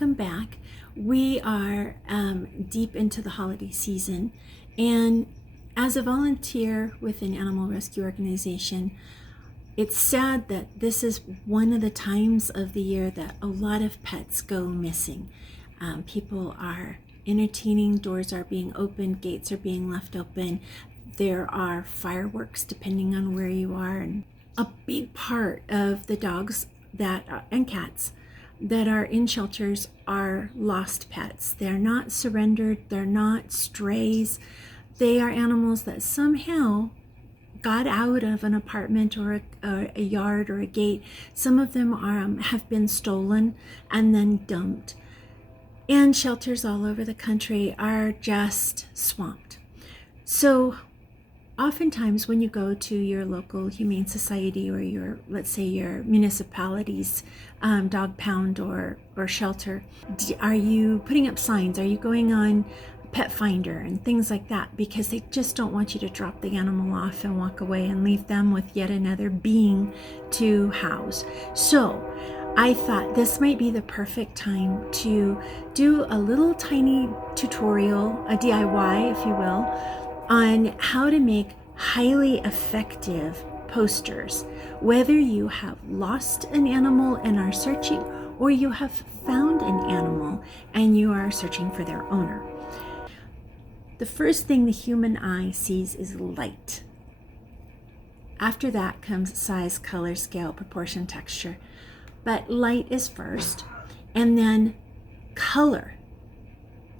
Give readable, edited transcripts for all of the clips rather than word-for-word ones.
welcome back. We are deep into the holiday season, and as a volunteer with an animal rescue organization, it's sad that this is one of the times of the year that a lot of pets go missing. People are entertaining, doors are being opened, gates are being left open. There are fireworks depending on where you are, and a big part of the dogs and cats that are in shelters are lost pets. They're not surrendered, they're not strays. They are animals that somehow got out of an apartment or a yard or a gate. Some of them have been stolen and then dumped. And shelters all over the country are just swamped. So oftentimes when you go to your local humane society or let's say your municipality's dog pound or shelter, are you putting up signs? Are you going on Pet Finder and things like that? Because they just don't want you to drop the animal off and walk away and leave them with yet another being to house. So I thought this might be the perfect time to do a little tiny tutorial, a DIY, if you will, on how to make highly effective posters, whether you have lost an animal and are searching, or you have found an animal and you are searching for their owner. The first thing the human eye sees is light. After that comes size, color, scale, proportion, texture. But light is first, and then color.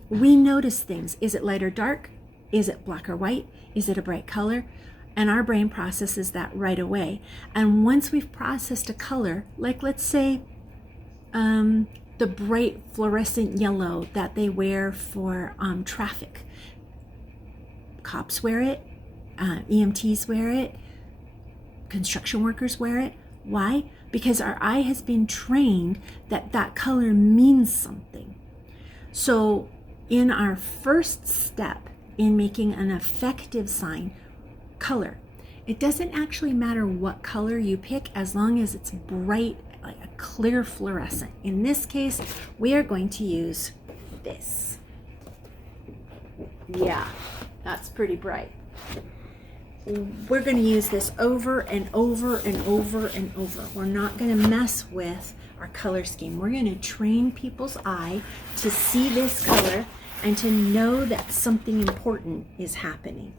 We notice things. Is it light or dark? Is it black or white? Is it a bright color? And our brain processes that right away. And once we've processed a color, like let's say the bright fluorescent yellow that they wear for traffic. Cops wear it, EMTs wear it, construction workers wear it. Why? Because our eye has been trained that that color means something. So in our first step in making an effective sign, color. It doesn't actually matter what color you pick as long as it's bright, like a clear fluorescent. In this case, we are going to use this. Yeah, that's pretty bright. We're going to use this over and over and over and over. We're not going to mess with our color scheme. We're going to train people's eye to see this color and to know that something important is happening,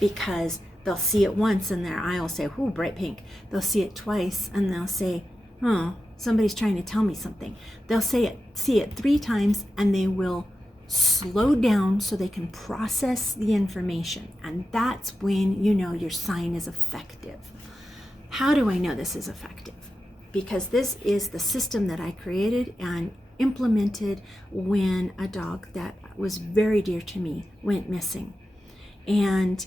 because they'll see it once and their eye will say, ooh, bright pink. They'll see it twice and they'll say, oh, somebody's trying to tell me something. They'll see it 3 times and they will slow down so they can process the information. And that's when you know your sign is effective. How do I know this is effective? Because this is the system that I created and implemented when a dog that was very dear to me went missing. And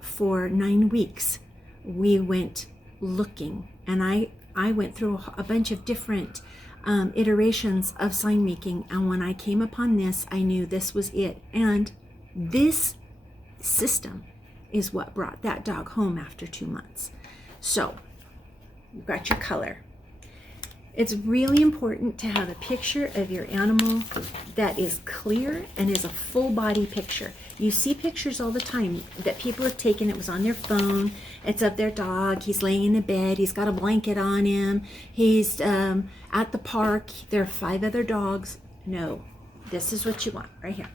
for 9 weeks, we went looking, and I went through a bunch of different iterations of sign making, and when I came upon this, I knew this was it. And this system is what brought that dog home after 2 months. So you've got your color. It's really important to have a picture of your animal that is clear and is a full body picture. You see pictures all the time that people have taken. It was on their phone. It's of their dog. He's laying in a bed. He's got a blanket on him. He's at the park. There are 5 other dogs. No, this is what you want right here.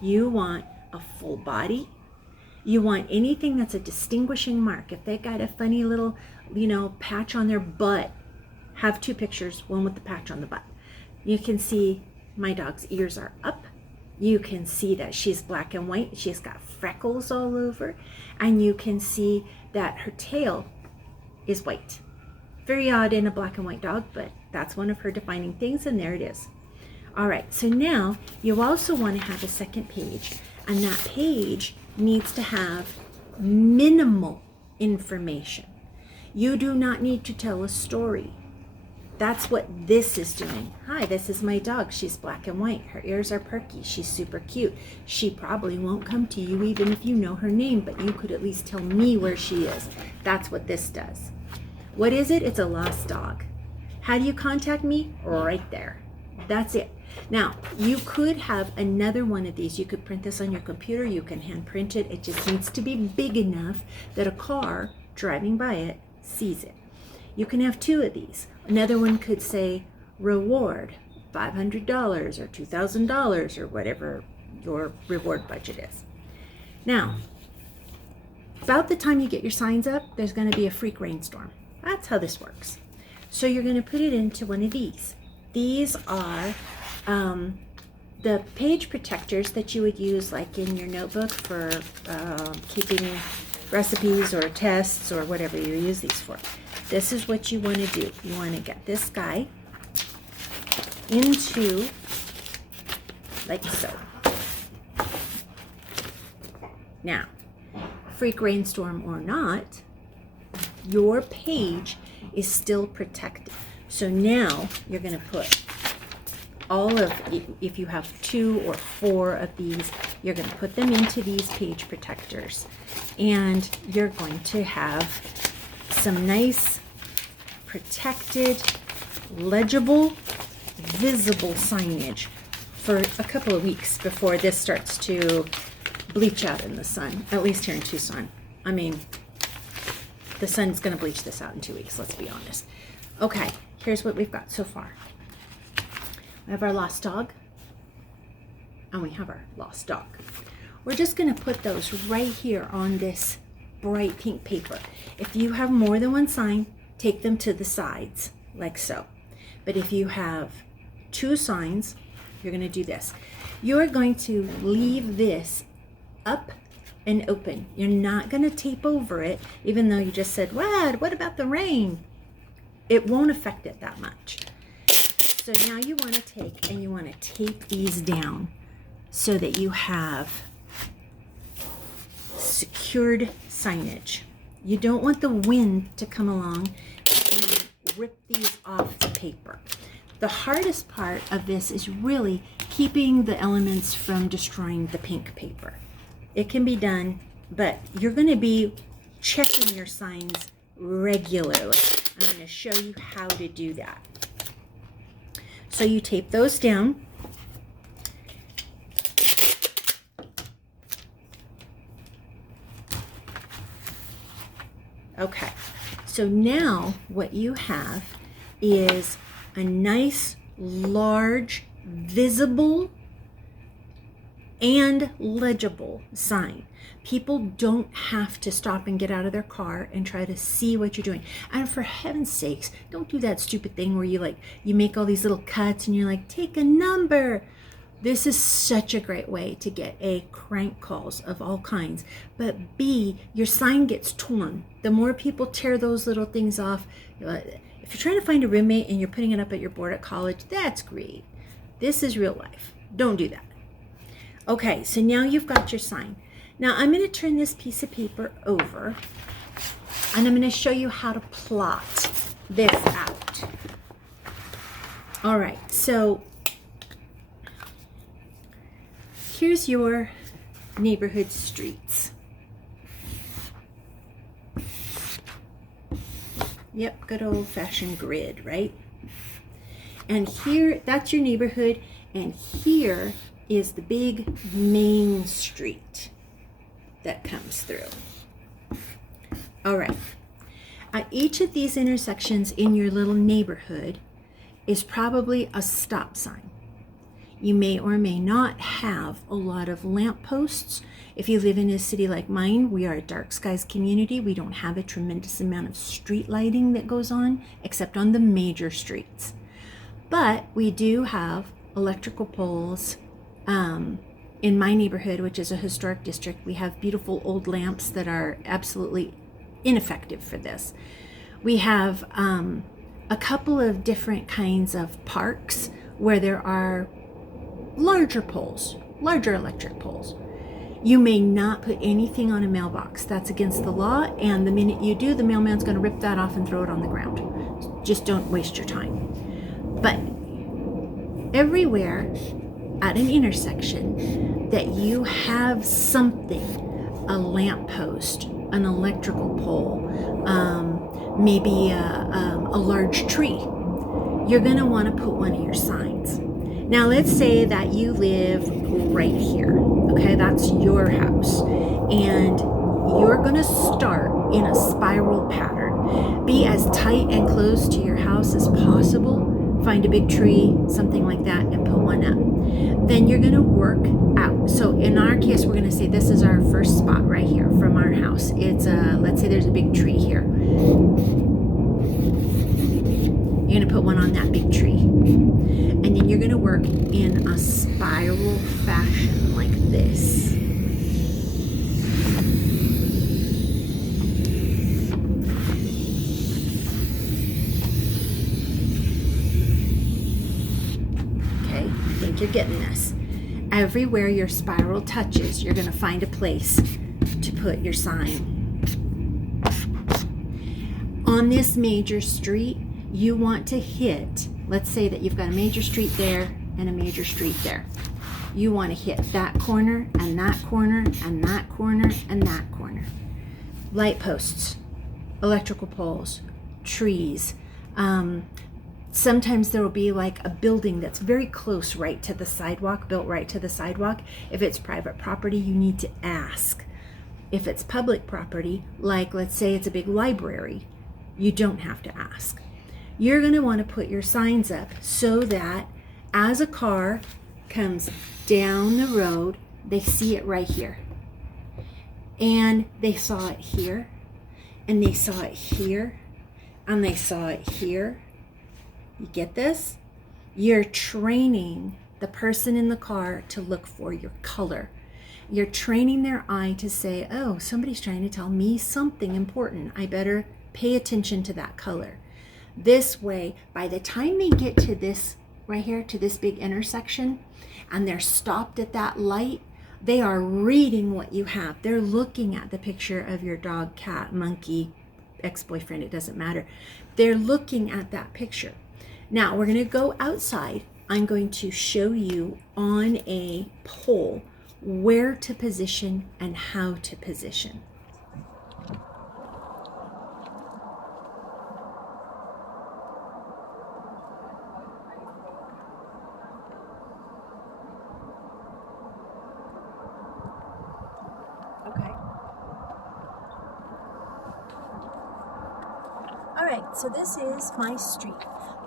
You want a full body. You want anything that's a distinguishing mark. If they got a funny little, patch on their butt, have 2 pictures, one with the patch on the butt. You can see my dog's ears are up. You can see that she's black and white. She's got freckles all over. And you can see that her tail is white. Very odd in a black and white dog, but that's one of her defining things, and there it is. All right, so now you also want to have a second page, and that page needs to have minimal information. You do not need to tell a story. That's what this is doing. Hi, this is my dog. She's black and white. Her ears are perky. She's super cute. She probably won't come to you even if you know her name, but you could at least tell me where she is. That's what this does. What is it? It's a lost dog. How do you contact me? Right there. That's it. Now, you could have another one of these. You could print this on your computer. You can hand print it. It just needs to be big enough that a car driving by it sees it. You can have two of these. Another one could say reward, $500 or $2,000 or whatever your reward budget is. Now, about the time you get your signs up, there's going to be a freak rainstorm. That's how this works. So you're going to put it into one of these. These are the page protectors that you would use like in your notebook for keeping recipes or tests or whatever you use these for. This is what you want to do. You want to get this guy into like so. Now, freak rainstorm or not, your page is still protected. So now you're going to put all of, if you have 2 or 4 of these, you're going to put them into these page protectors. And you're going to have some nice protected, legible, visible signage for a couple of weeks before this starts to bleach out in the sun, at least here in Tucson. I mean, the sun's going to bleach this out in 2 weeks, let's be honest. Okay, here's what we've got so far. We have our lost dog, and we have our lost dog. We're just going to put those right here on this bright pink paper. If you have more than one sign, take them to the sides, like so. But if you have 2 signs, you're going to do this. You're going to leave this up and open. You're not going to tape over it, even though you just said, what about the rain? It won't affect it that much. So now you want to take and you want to tape these down so that you have secured signage. You don't want the wind to come along and rip these off the paper. The hardest part of this is really keeping the elements from destroying the pink paper. It can be done, but you're going to be checking your signs regularly. I'm going to show you how to do that. So you tape those down. Okay, so now what you have is a nice, large, visible, and legible sign. People don't have to stop and get out of their car and try to see what you're doing. And for heaven's sakes, don't do that stupid thing where you make all these little cuts and you're like, take a number. This is such a great way to get A, crank calls of all kinds, but B, your sign gets torn. The more people tear those little things off, if you're trying to find a roommate and you're putting it up at your board at college, that's great. This is real life. Don't do that. Okay, so now you've got your sign. Now I'm going to turn this piece of paper over and I'm going to show you how to plot this out. All right, so here's your neighborhood streets. Yep, good old-fashioned grid, right? And here, that's your neighborhood, and here is the big main street that comes through. All right. At each of these intersections in your little neighborhood is probably a stop sign. You may or may not have a lot of lampposts. If you live in a city like mine, we are a dark skies community. We don't have a tremendous amount of street lighting that goes on, except on the major streets. But we do have electrical poles. In my neighborhood, which is a historic district, we have beautiful old lamps that are absolutely ineffective for this. We have a couple of different kinds of parks where there are larger poles, larger electric poles. You may not put anything on a mailbox. That's against the law, and the minute you do, the mailman's going to rip that off and throw it on the ground. Just don't waste your time. But everywhere at an intersection that you have something, a lamppost, an electrical pole, maybe a large tree, you're going to want to put one of your signs. Now, let's say that you live right here. Okay, that's your house. And you're going to start in a spiral pattern. Be as tight and close to your house as possible. Find a big tree, something like that, and put one up. Then you're going to work out. So in our case, we're going to say this is our first spot right here from our house. It's let's say there's a big tree here. You're going to put one on that big tree. And then you're going to work in a spiral fashion like this. You're getting this. Everywhere your spiral touches, you're going to find a place to put your sign. On this major street, you want to hit, let's say that you've got a major street there and a major street there. You want to hit that corner and that corner and that corner and that corner. Light posts, electrical poles, trees, sometimes there will be like a building that's very close right to the sidewalk, built right to the sidewalk. If it's private property, you need to ask. If it's public property, like let's say it's a big library, you don't have to ask. You're going to want to put your signs up so that as a car comes down the road, they see it right here. And they saw it here, and they saw it here, and they saw it here. You get this? You're training the person in the car to look for your color. You're training their eye to say, oh, somebody's trying to tell me something important. I better pay attention to that color. This way, by the time they get to this right here, to this big intersection, and they're stopped at that light, they are reading what you have. They're looking at the picture of your dog, cat, monkey, ex-boyfriend, it doesn't matter. They're looking at that picture. Now we're going to go outside. I'm going to show you on a pole where to position and how to position. Okay. All right, so this is my street.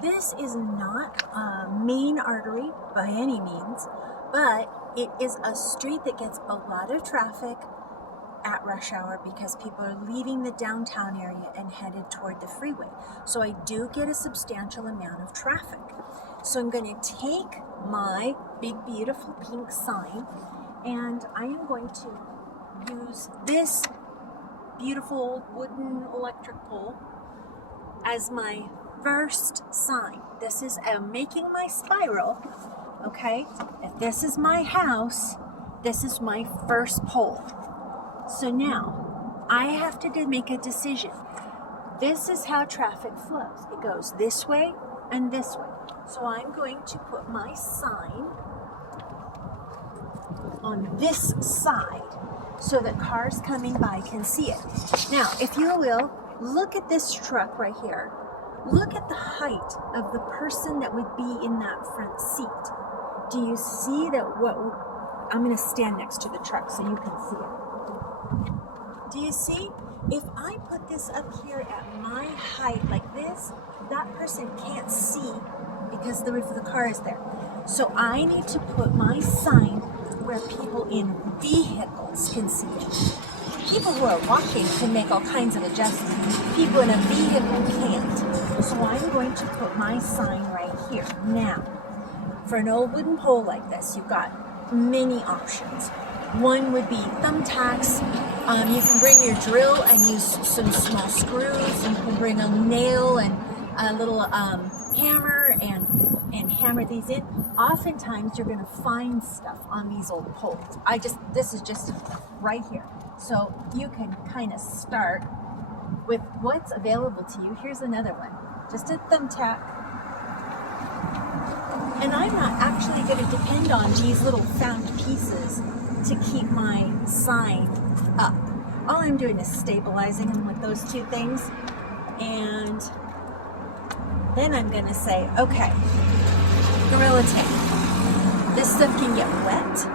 This is not a main artery by any means, but it is a street that gets a lot of traffic at rush hour because people are leaving the downtown area and headed toward the freeway. So I do get a substantial amount of traffic. So I'm going to take my big, beautiful pink sign, and I am going to use this beautiful wooden electric pole as my first sign. This is making my spiral, okay? If this is my house, this is my first pole. So now I have to make a decision. This is how traffic flows. It goes this way and this way. So I'm going to put my sign on this side so that cars coming by can see it. Now, if you will, look at this truck right here. Look at the height of the person that would be in that front seat. Do you see that? I'm going to stand next to the truck so you can see it. Do you see? If I put this up here at my height like this, that person can't see because the roof of the car is there. So I need to put my sign where people in vehicles can see it. People who are walking can make all kinds of adjustments. People in a vehicle can't. So I'm going to put my sign right here. Now, for an old wooden pole like this, you've got many options. One would be thumbtacks. You can bring your drill and use some small screws. You can bring a nail and a little hammer and hammer these in. Oftentimes, you're going to find stuff on these old poles. This is just right here. So you can kind of start with what's available to you. Here's another one. Just a thumbtack. And I'm not actually going to depend on these little found pieces to keep my sign up. All I'm doing is stabilizing them with those two things. And Then I'm going to say, okay, Gorilla Tape. This stuff can get wet.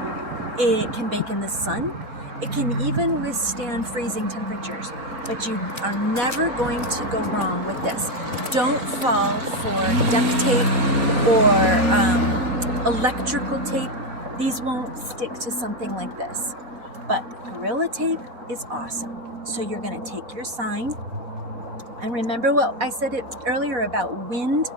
It can bake in the sun. It can even withstand freezing temperatures. But you are never going to go wrong with this. Don't fall for duct tape or electrical tape. These won't stick to something like this. But Gorilla Tape is awesome. So you're going to take your sign. And remember what I said earlier about wind?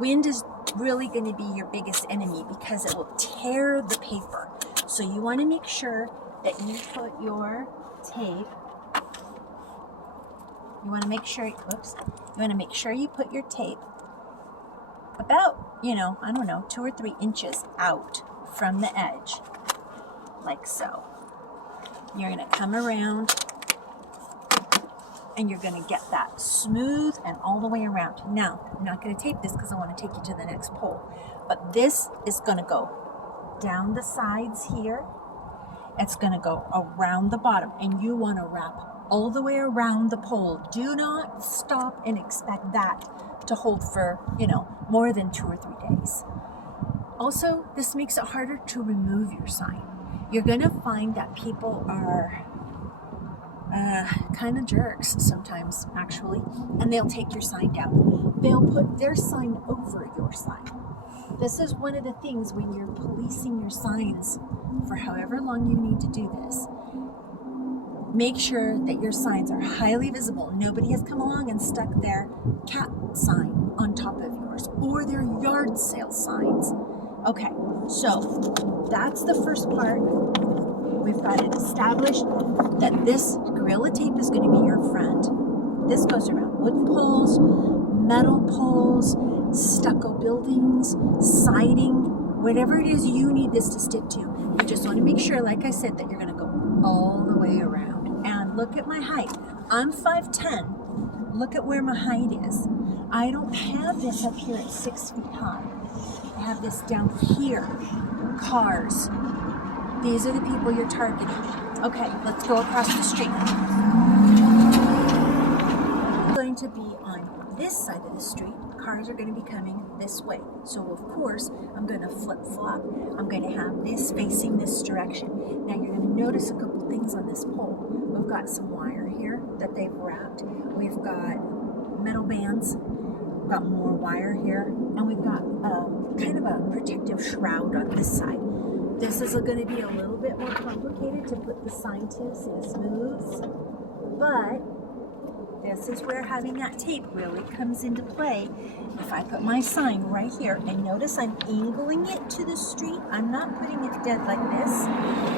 Wind is really going to be your biggest enemy because it will tear the paper. So you want to make sure that you put your tape, you want to make sure you put your tape about, I don't know, 2 or 3 inches out from the edge, like so. You're going to come around and you're going to get that smooth and all the way around. Now, I'm not going to tape this because I want to take you to the next pole. But this is going to go down the sides here. It's going to go around the bottom. And you want to wrap all the way around the pole. Do not stop and expect that to hold for, more than 2 or 3 days. Also, this makes it harder to remove your sign. You're going to find that people are kind of jerks sometimes, actually, and they'll take your sign down. They'll put their sign over your sign. This is one of the things when you're policing your signs for however long you need to do this. Make sure that your signs are highly visible. Nobody has come along and stuck their cat sign on top of yours or their yard sale signs. Okay, so that's the first part. We've got it established that this Gorilla Tape is going to be your friend. This goes around wooden poles, metal poles, stucco buildings, siding, whatever it is you need this to stick to. You just want to make sure, like I said, that you're going to go all the way around. And look at my height. I'm 5'10". Look at where my height is. I don't have this up here at 6 feet high. I have this down here. Cars. These are the people you're targeting. Okay, let's go across the street. I'm going to be on this side of the street. Cars are going to be coming this way. So of course, I'm going to flip-flop. I'm going to have this facing this direction. Now you're going to notice a couple things on this pole. We've got some wire here that they've wrapped. We've got metal bands. We've got more wire here. And we've got kind of a protective shroud on this side. This is going to be a little bit more complicated to put the sign to so it smooths, but this is where having that tape really comes into play. If I put my sign right here, and notice I'm angling it to the street, I'm not putting it dead like this.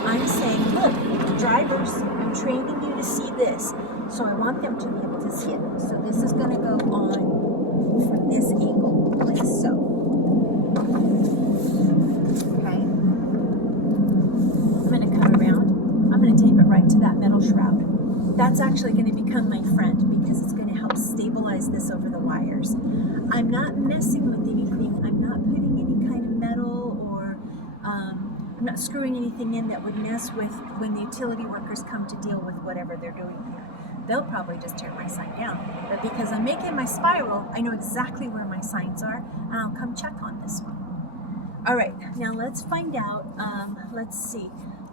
I'm saying, look, drivers, I'm training you to see this, so I want them to be able to see it. So this is going to go on from this angle, like so. I'm going to tape it right to that metal shroud. That's actually going to become my friend because it's going to help stabilize this over the wires. I'm not messing with anything. I'm not putting any kind of metal or I'm not screwing anything in that would mess with when the utility workers come to deal with whatever they're doing here. They'll probably just tear my sign down. But because I'm making my spiral, I know exactly where my signs are, and I'll come check on this one. All right, now let's find out, let's see.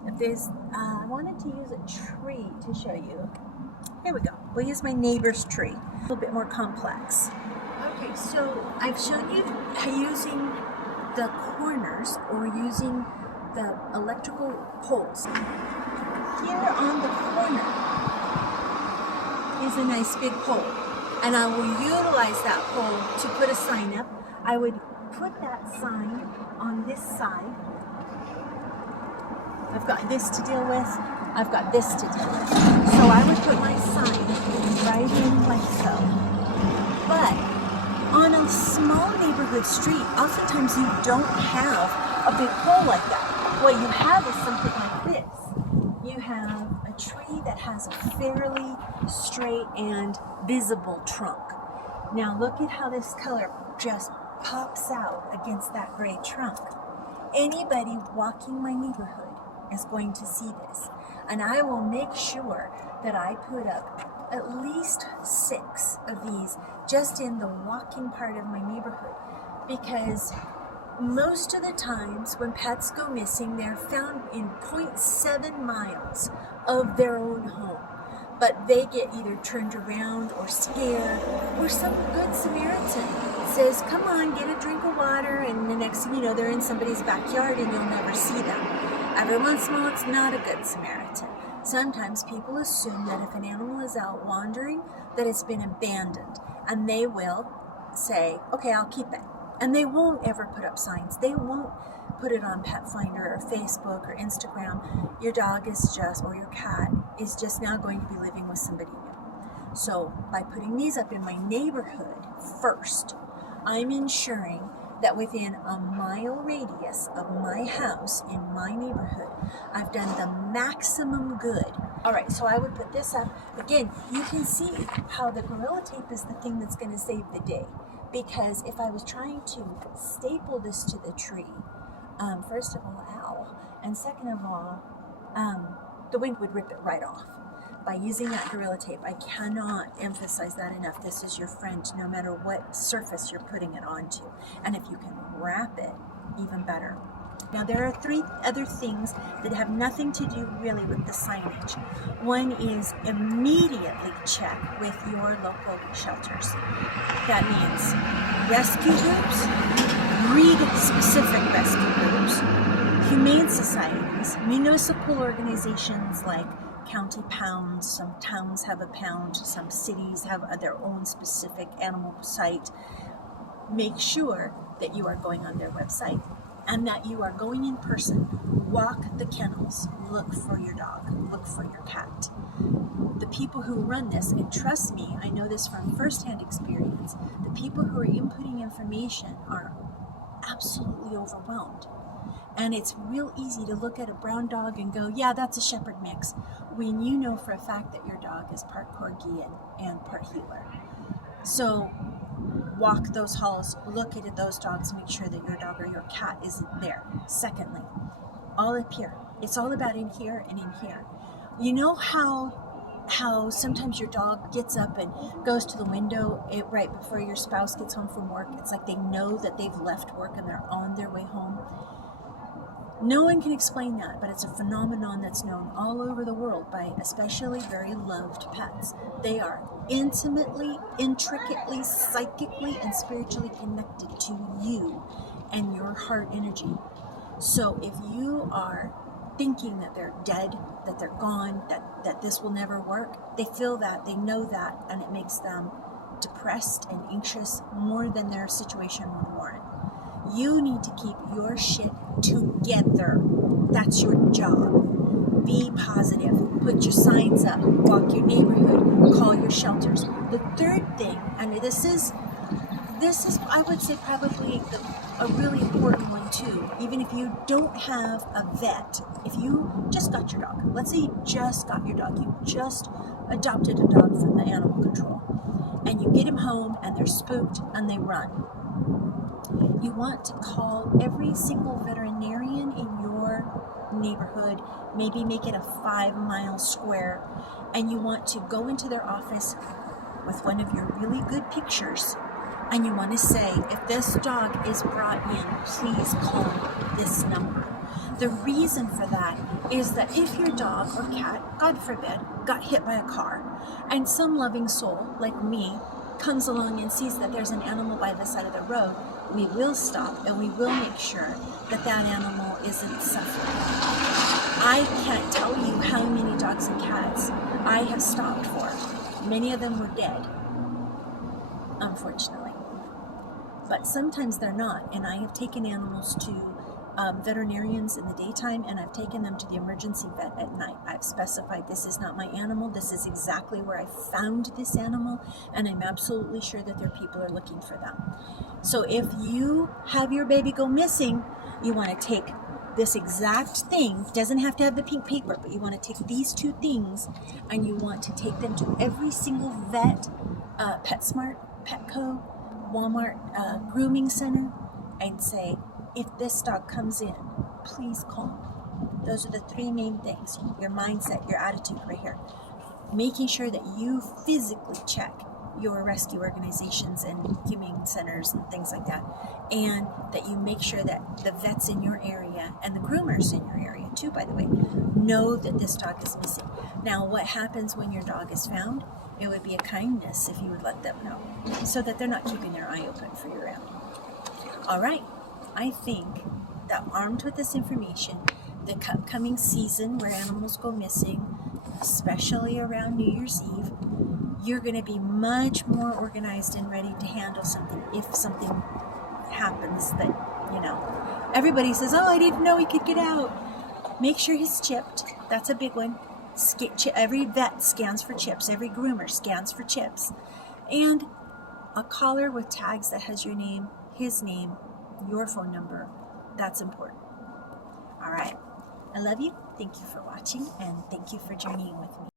If there's, I wanted to use a tree to show you. Here we go. We'll use my neighbor's tree. A little bit more complex. Okay, so I've shown you using the corners or using the electrical poles. Here on the corner is a nice big pole, and I will utilize that pole to put a sign up. I would put that sign on this side. I've got this to deal with, I've got this to deal with. So I would put my sign right in like so. But on a small neighborhood street, oftentimes you don't have a big pole like that. What you have is something like this. You have a tree that has a fairly straight and visible trunk. Now look at how this color just pops out against that gray trunk. Anybody walking my neighborhood is going to see this, and I will make sure that I put up at least 6 of these just in the walking part of my neighborhood, because most of the times when pets go missing, they're found in 0.7 miles of their own home. But they get either turned around or scared, or some good Samaritan says, come on, get a drink of water, and the next thing you know, they're in somebody's backyard and you'll never see them. Every once in a while, it's not a good Samaritan. Sometimes people assume that if an animal is out wandering, that it's been abandoned, and they will say, okay, I'll keep it. And they won't ever put up signs. They won't put it on Pet Finder or Facebook or Instagram. Your dog is just, or your cat is just now going to be living with somebody new. So by putting these up in my neighborhood first, I'm ensuring that within a mile radius of my house in my neighborhood, I've done the maximum good. All right, so I would put this up. Again, you can see how the Gorilla Tape is the thing that's going to save the day. Because if I was trying to staple this to the tree, first of all, ow, and second of all, the wind would rip it right off. By using that Gorilla Tape, I cannot emphasize that enough. This is your friend no matter what surface you're putting it onto. And if you can wrap it, even better. Now there are 3 other things that have nothing to do really with the signage. One is immediately check with your local shelters. That means rescue groups, breed-specific rescue groups, humane societies, municipal organizations like county pounds. Some towns have a pound, some cities have their own specific animal site. Make sure that you are going on their website and that you are going in person. Walk the kennels, look for your dog, look for your cat. The people who run this, and trust me, I know this from firsthand experience, the people who are inputting information are absolutely overwhelmed. And it's real easy to look at a brown dog and go, yeah, that's a shepherd mix, when you know for a fact that your dog is part corgi and part heeler. So walk those halls, look at those dogs, make sure that your dog or your cat isn't there. Secondly, all up here. It's all about in here and in here. You know how sometimes your dog gets up and goes to the window right before your spouse gets home from work? It's like they know that they've left work and they're on their way home. No one can explain that, but it's a phenomenon that's known all over the world by especially very loved pets. They are intimately, intricately, psychically, and spiritually connected to you and your heart energy. So if you are thinking that they're dead, that they're gone, that this will never work, they feel that, they know that, and it makes them depressed and anxious more than their situation would warrant. You need to keep your shit together. That's your job. Be positive. Put your signs up. Walk your neighborhood. Call your shelters. The third thing, and this is I would say probably a really important one too. Even if you don't have a vet, if you just got your dog, let's say you just got your dog, you just adopted a dog from the animal control, and you get him home and they're spooked and they run. You want to call every single veterinarian in your neighborhood, maybe make it a 5-mile square, and you want to go into their office with one of your really good pictures, and you want to say, if this dog is brought in, please call this number. The reason for that is that if your dog or cat, God forbid, got hit by a car, and some loving soul like me comes along and sees that there's an animal by the side of the road, we will stop and we will make sure that that animal isn't suffering. I can't tell you how many dogs and cats I have stopped for. Many of them were dead, unfortunately. But sometimes they're not, and I have taken animals to veterinarians in the daytime, and I've taken them to the emergency vet at night. I've specified this is not my animal, this is exactly where I found this animal, and I'm absolutely sure that their people are looking for them. So if you have your baby go missing, you want to take this exact thing, doesn't have to have the pink paper, but you want to take these 2 things and you want to take them to every single vet, PetSmart, Petco, Walmart, grooming center, and say, if this dog comes in, please call me. Those are the 3 main things. Your mindset, your attitude right here. making sure that you physically check your rescue organizations and humane centers and things like that, and that you make sure that the vets in your area and the groomers in your area too, by the way, know that this dog is missing. Now, what happens when your dog is found? It would be a kindness if you would let them know, so that they're not keeping their eye open for your animal. All right, I think that armed with this information, the upcoming season where animals go missing, especially around New Year's Eve, you're going to be much more organized and ready to handle something if something happens that, everybody says, oh, I didn't know he could get out. Make sure he's chipped. That's a big one. Every vet scans for chips. Every groomer scans for chips. And a collar with tags that has your name, his name, your phone number. That's important. All right. I love you. Thank you for watching, and thank you for journeying with me.